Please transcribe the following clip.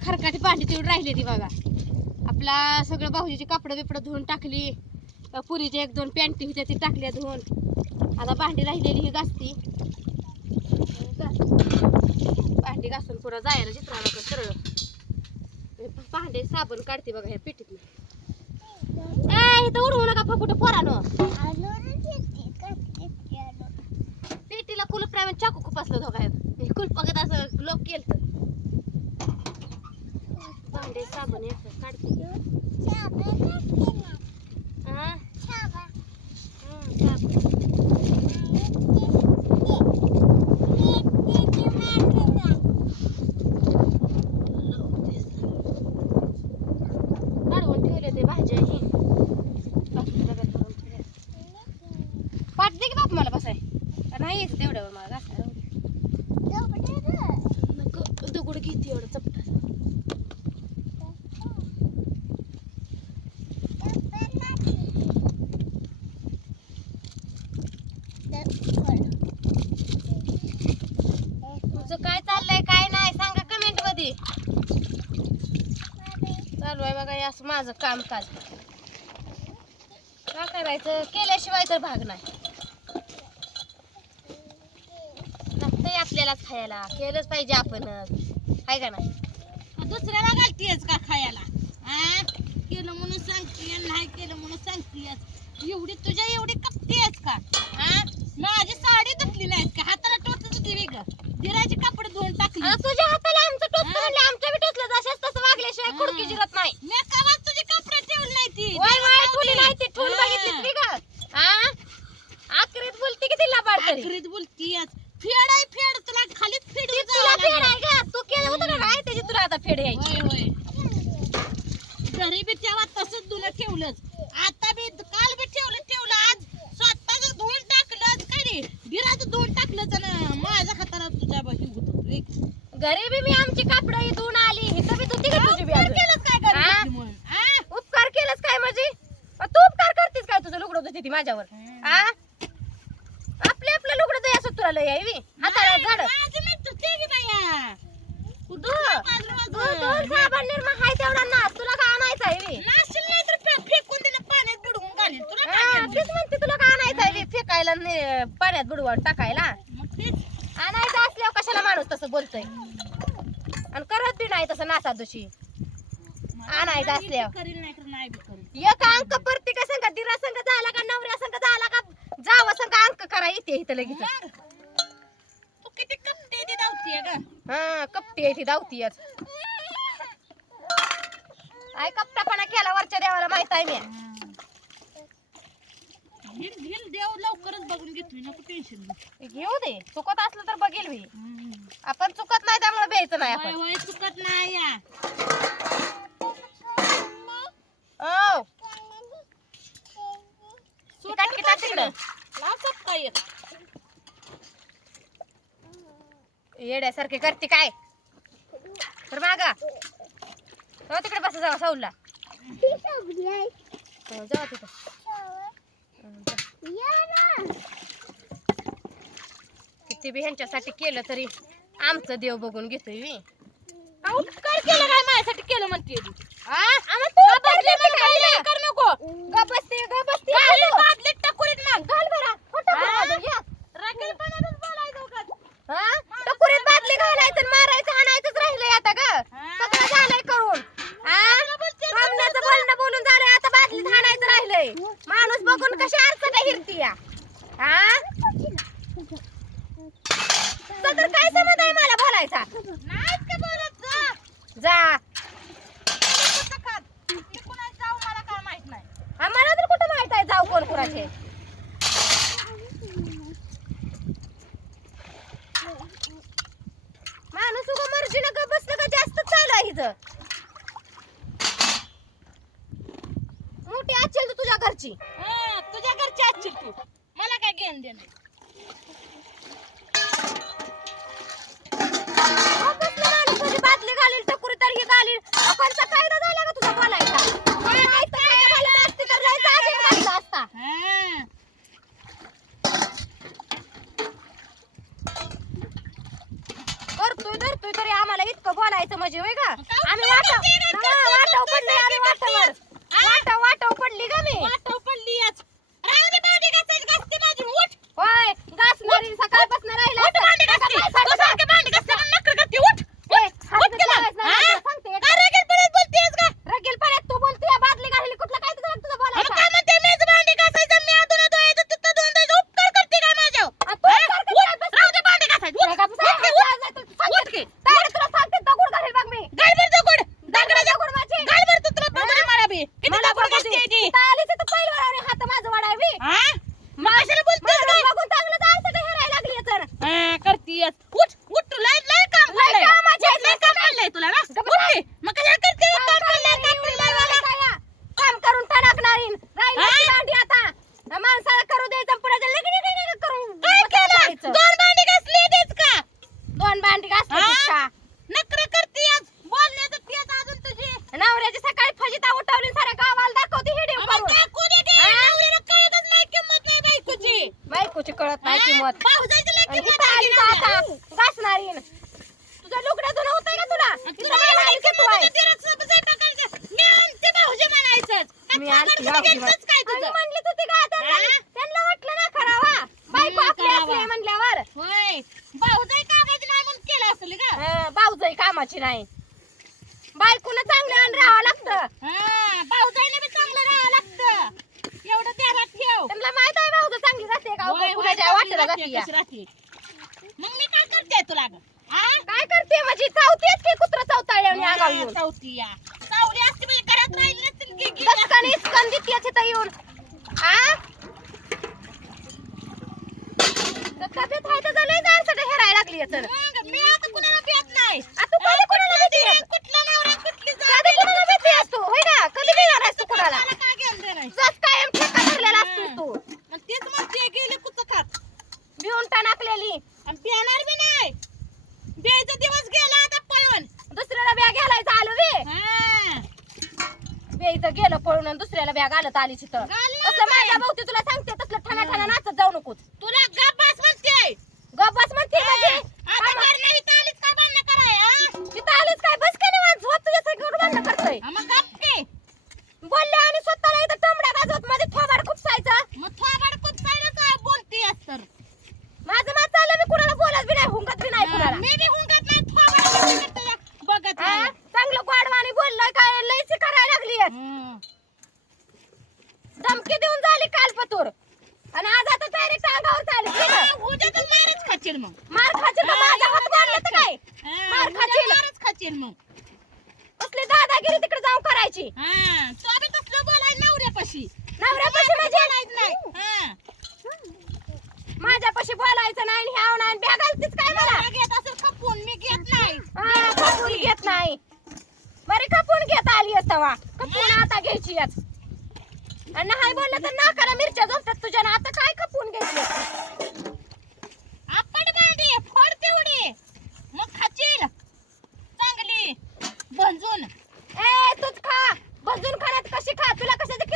खरकाटी भांडी तेवढी राहिली ती बघा. आपला सगळं भाऊजीची कापडं बिपडं धुवून टाकली. अं पुरीच्या एक दोन पॅन्टी होत्या ती टाकल्या धुवून. आता भांडी राहिलेली ही घासती. भांडी घासून पुरा जायला चित्राला पण सरळ. भांडे साबण काढते बघा ह्या पिठीत ए इथं उडवू नका फकुट पोरानो. पेटीला कुलूप राहून चाकू खूप असलं धोका कुलप असं लोक केलं भांडे साबण येतं काढते हा? हं, साबण. काढून ठेवले ते भाज्या ही बाकी डब्यात भरून ठेवल्या. पाठ दे की बाप मला बसाय. नाही येत तेवढ्यावर मला घासायला दगड घेते एवढं चपटा. तुझं काय चाललंय काय नाही सांगा कमेंटमध्ये. चालू आहे बघा असं माझं काम काल का करायचं? केल्याशिवाय तर भाग नाही. आपल्यालाच खायला. केलंच पाहिजे आपणच. आहे का नाही? दुसऱ्याला घालतीयच का खायला? हा केलं म्हणून सांगतीय नाही केलं म्हणून सांगतीयच एवढी तुझ्या एवढी कपटीयच का? हा माझी साडी धुतली नाहीत का? हाताला टोचत होती वेग दिराची कापड धुवून टाकली. तुझ्या हाताला आमचं टोचतं हा? म्हणलं आमच्या बी टोचलं जशाच तसं वागल्याशिवाय हा. कुडकी जिरत नाही मी कवाच तुझी कपडे ठेवली नाही ती वाय वाय ठुली नाही ती ठुल हा. बघितलीस मी का हा आखरीत बोलते की तिला बाळतरी आखरीत बोलतीयच फेड आहे फेड तुला खालीच फेड ती तुला फेड आहे का तू केलं होतं का काय त्याची तुला आता होय. होय घरी बी तेव्हा तसंच तुला ठेवलंच. आता बी काल बी ठेवलं ठेवलं. आज स्वतःच धुवून टाकलं काय रे बिराचं धुवून टाकलं माझ्या हाताला तुझ्या बाई होत घरी बी मी आमची कापडं इथून आली. बी तुझी का तुझी? केलंच काय घरी हा? हा? उपकार केलंस काय अ, तू उपकार करतीस काय तुझं लुगडं धुती ती माझ्यावर. आ? आपले आपलं लुगडं दे असं तुला लय यावी. हाताला झाड माझं नाही धुते की बाया. तू काय? दोन साबण निर्मा हाय तेवढा ना. तुला का आणायचा आहे बी? नाशील नाही तर फे- फेकून दिलं पाण्यात बुडवून तुला काय हा, करायचं? तीच म्हणते तुला का आणायचा आहे बी? फेकायला आणि पाण्यात बुडवून टाकायला. मग तेच. आणायचं असल्यावर कशाला माणूस तसं बोलतोय? आणि करत बी नाही तसं नासा दुशी. आणायचं असल्यावर. करील नाही तर नाही बी करील. एक अंक प्रत्येका संघ दिरा संघ झाला का? नवऱ्या संघ झाला का? जावा संघ अंक करा येते इथं लगेच. मग तू किती ती धावतीये ग. हा कपटी आहे ती धावतीयच. आय कपटापणा केला वरच्या देवाला माहीत आहे मी. घेईल घेईल देव लवकरच बघून घेतोय नको टेन्शन घेऊ. दे. चुकत असलं तर बघेल मी. आपण चुकत नाही त्यामुळे भ्यायचं नाही आपण. होय चुकत नाही या. ओ. सुटत टाक की, टाक तिकडं. लाव चपका एक. येड्यासारखे करते काय? तर मागा. हो तिकडे बसा जावा साऊला हो, जावा तिथं. हं. किती बी ह्यांच्यासाठी केलं तरी आमचं देव बघून घेतोय मी. काय केलं काय माझ्यासाठी केलं म्हणते नको. बादलीत मग. घाल बरं. बोलायचं उगाच. हा? टकुरीत बादली घालायचं मारायचं हाणायचंच राहिलंय आता ग. सगळं झालंय करून हा? थांबण्याचं बोलणं बोलून झालंय आता बादलीत हाणायचं राहिलंय माणूस बघून कशी अडचण हिरती या हा तुझा तर काय समज आहे मला बोलायचा? नाहीच का बोलत जा. जा. आम्हाला तर कुठं माहीत आहे जाऊ कोण कुणाचे? माणूस उगा मर्जीनं गप बसलं का जास्त चालू आहे हिचं? मोठी आचल तुझ्या घरची हा, तुझ्या घरची असशील तू मला काय घेणं देणं बादली घालील टकुरी तर ही घालील कायदा झाला का तुझा बोलायचा असते धरतोय आम्हाला इतकं बोलायचं म्हणजे होय का आम्ही वाटाव वाटाव पडले आम्ही वाटावर. वाटाव वाटाव पडली का मी? सांगितलं नवऱ्याची सकाळी फजिता उठवली साऱ्या गावाला दाखवते हिडिओ आम्हाला करून हा? नाही नाही बायकोची कळत नाही? किंमत आणि किंमत इथं आहे आली की तर नवऱ्याला. आता घासणारी तुझ्या लुगड्या धुणं होतंय का तुला इथं मला की तू आहे. मी गावठी होती का त्यांना? त्यांना वाटलं ना करावा बायको हम्म, आपली करावा. असली आहे म्हणल्यावर. भाऊजाई कामाची नाही म्हणून केलं असेल का? भाऊजाई कामाची नाही बायकोला चांगलं राहावं लागतं. हा, भाऊजाईला बी चांगलं राहावं लागतं. एवढं ध्यानात ठेव. त्यांना माहीत आहे भाऊजा चांगली राहते का? होय, होय, कुणाच्या चांगली वाटेला राहते, जाते कशी राहते. मग मी काय करते तुला ग? हा? काय करते? म्हणजे चावतेच की कुत्र चावताळल्याने आगाव येऊन? चौथी या. सावली असती म्हणजे घरात राहिली नसतील की गेली दसकन इचकन देते तिथं येऊन. आ? तर तब्येत आहे तर हेरायला लागली तर. मग मी आता कुणाला भेट नाही आ, तू कोणाला कुठला नवरा कुठली कधी कोणाला भेटते तू होय ना कधी भेटणार आहेस तू कोणाला? मला काय घेऊन देणार जस कायम ठेका धरलेला असतोस तू. मग तेच म्हणते गेले कुठं खात? भिवून टाकलेली आणि पिणार बी नाही. द्यायचा दिवस गेला आता पळून. दुसऱ्याला बॅग घालायचं आलो बे. हा. गेलं पळून आणि दुसऱ्याला बॅग आलं आली तिथं घालणार तसलं माझ्या काय? भावती तुला सांगते तसलं ठाणा ठाणा नाचत जाऊ नकोस. तुला गप बस म्हणते. गप्पाच म्हणते म्हणजे? आता कामा- घरनं इथं आलीच काय भांडणं कराय हा? तिथं आलीस काय बस का नाही झोप तुझ्यासाठी एवढं भांडण करतोय हा, मग गप की. बोलले आणि स्वतःला इथं टोमड्या गाजवत मध्ये थोबाड खुपसायचं मग थोबाड खूप सायडच बोलतीयस तर माझं माझं चाललं मी कुणाला बोलत बी नाही हुंगत बी नाही हा, कुणाला मी बी हुंगत नाही थोबाड करते करते या. बघत हा? नाही चांगलं गोडवाणी बोललं काय लयच करायला लागली हम्म. धमकी देऊन झाली काल पतूर आणि आज आता डायरेक्ट अंगावर चालली हा, गेलं. उद्या तर मारच खाशील मग मार खाची तर माझ्या हात वाढलं तर काय हा, मार उद्या खाशील. मारच खाशील मग असली दादागिरी तिकडे जाऊन करायची हा, तू तसलं नवऱ्यापाशी? नवऱ्यापाशी म्हणजे? बोलायच नाही. हा. माझ्यापाशी बोलायचं नाही आणि ह्याव नाही. बॅग घालतीच काय मला? घेत असेल खपून मी घेत नाही. हा, खपून घेत नाही. बरे खपून घेत आली तवा. खपून आता घ्यायची याच आणि नाही बोललं तर नाकाला मिरच्या झोपतात तुझ्या ना आता काय खपून घ्यायची आपट भांडी फोड तेवढी मग खाशील चांगली भंजून ए तूच खा अजून खाण्यात कशी खा? तुला कशाची